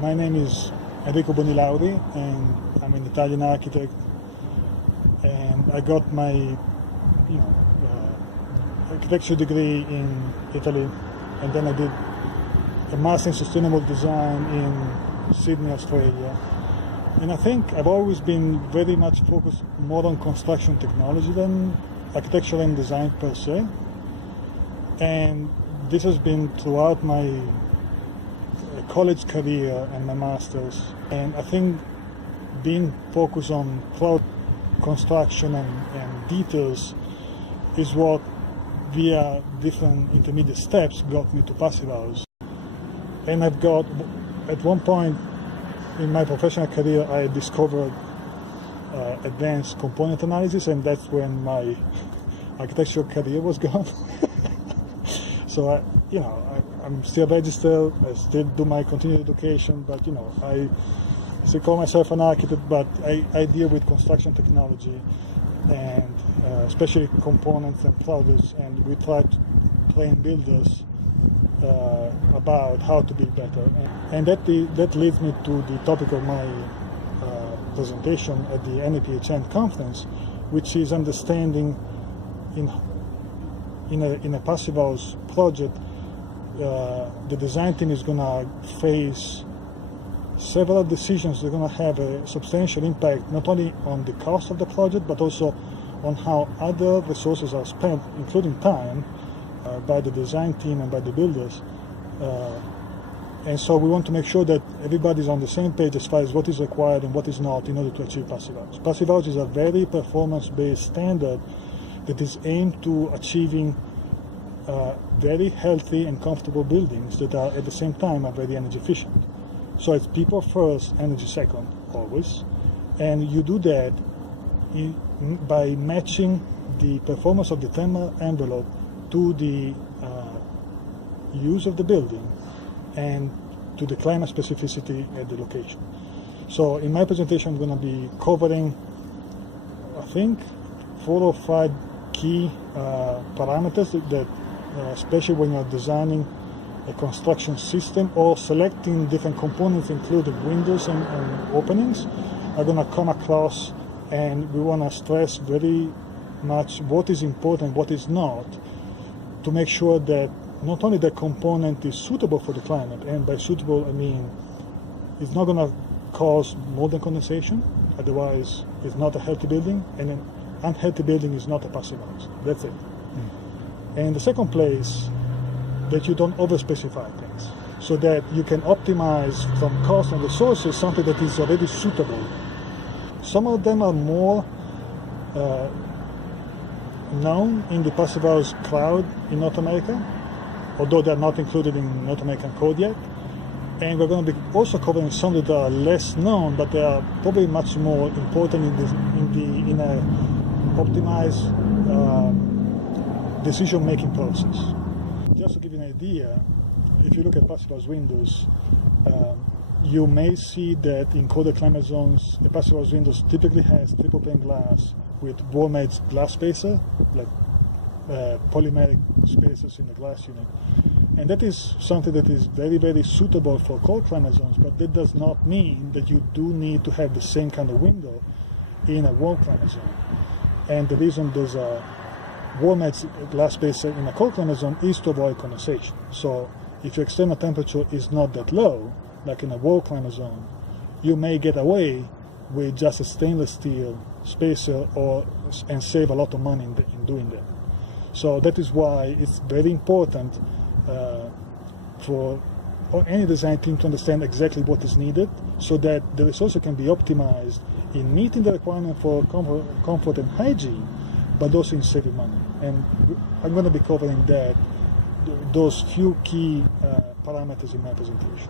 My name is Enrico Bonilauri, and I'm an Italian architect. And I got my architecture degree in Italy, and then I did a master in sustainable design in Sydney, Australia. And I think I've always been very much focused more on construction technology than architecture and design per se. And this has been throughout my college career and my master's. And I think being focused on cloud construction and details is what, via different intermediate steps, got me to Passive House. And I've got, at one point in my professional career, I discovered advanced component analysis, and that's when my architectural career was gone. So I'm still registered, I still do my continuing education, but I still call myself an architect, but I deal with construction technology and especially components and products, and we try to train builders about how to build better. And that leads me to the topic of my presentation at the NAPHN conference, which is understanding in a Passive House project, the design team is going to face several decisions that are going to have a substantial impact not only on the cost of the project, but also on how other resources are spent, including time, by the design team and by the builders. And so we want to make sure that everybody's on the same page as far as what is required and what is not in order to achieve Passive House. Passive House is a very performance-based standard that is aimed to achieving very healthy and comfortable buildings that are at the same time are very energy efficient. So it's people first, energy second, always. And you do that by matching the performance of the thermal envelope to the use of the building and to the climate specificity at the location. So in my presentation, I'm going to be covering, I think, 4 or 5 key parameters that especially when you're designing a construction system or selecting different components, including windows and openings, are going to come across, and we want to stress very much what is important, what is not, to make sure that not only the component is suitable for the climate, and by suitable I mean it's not going to cause more than condensation, otherwise it's not a healthy building, and an unhealthy building is not a Passive House. That's it. And in the second place, that you don't overspecify things, so that you can optimize from cost and resources something that is already suitable. Some of them are more known in the Passive House cloud in North America, although they're not included in North American code yet. And we're going to be also covering some that are less known, but they are probably much more important in a optimized decision-making process. Just to give you an idea, if you look at Passive House windows, you may see that in colder climate zones, the Passive House windows typically has triple pane glass with warm edge glass spacer, like polymeric spacers in the glass unit. And that is something that is very, very suitable for cold climate zones, but that does not mean that you do need to have the same kind of window in a warm climate zone. And the reason there's a warm edge glass spacer in a cold climate zone is to avoid condensation. So if your external temperature is not that low, like in a warm climate zone, you may get away with just a stainless steel spacer and save a lot of money in doing that. So that is why it's very important for any design team to understand exactly what is needed, so that the resources can be optimized in meeting the requirement for comfort and hygiene, but also in saving money. And I'm going to be covering those few key parameters in my presentation.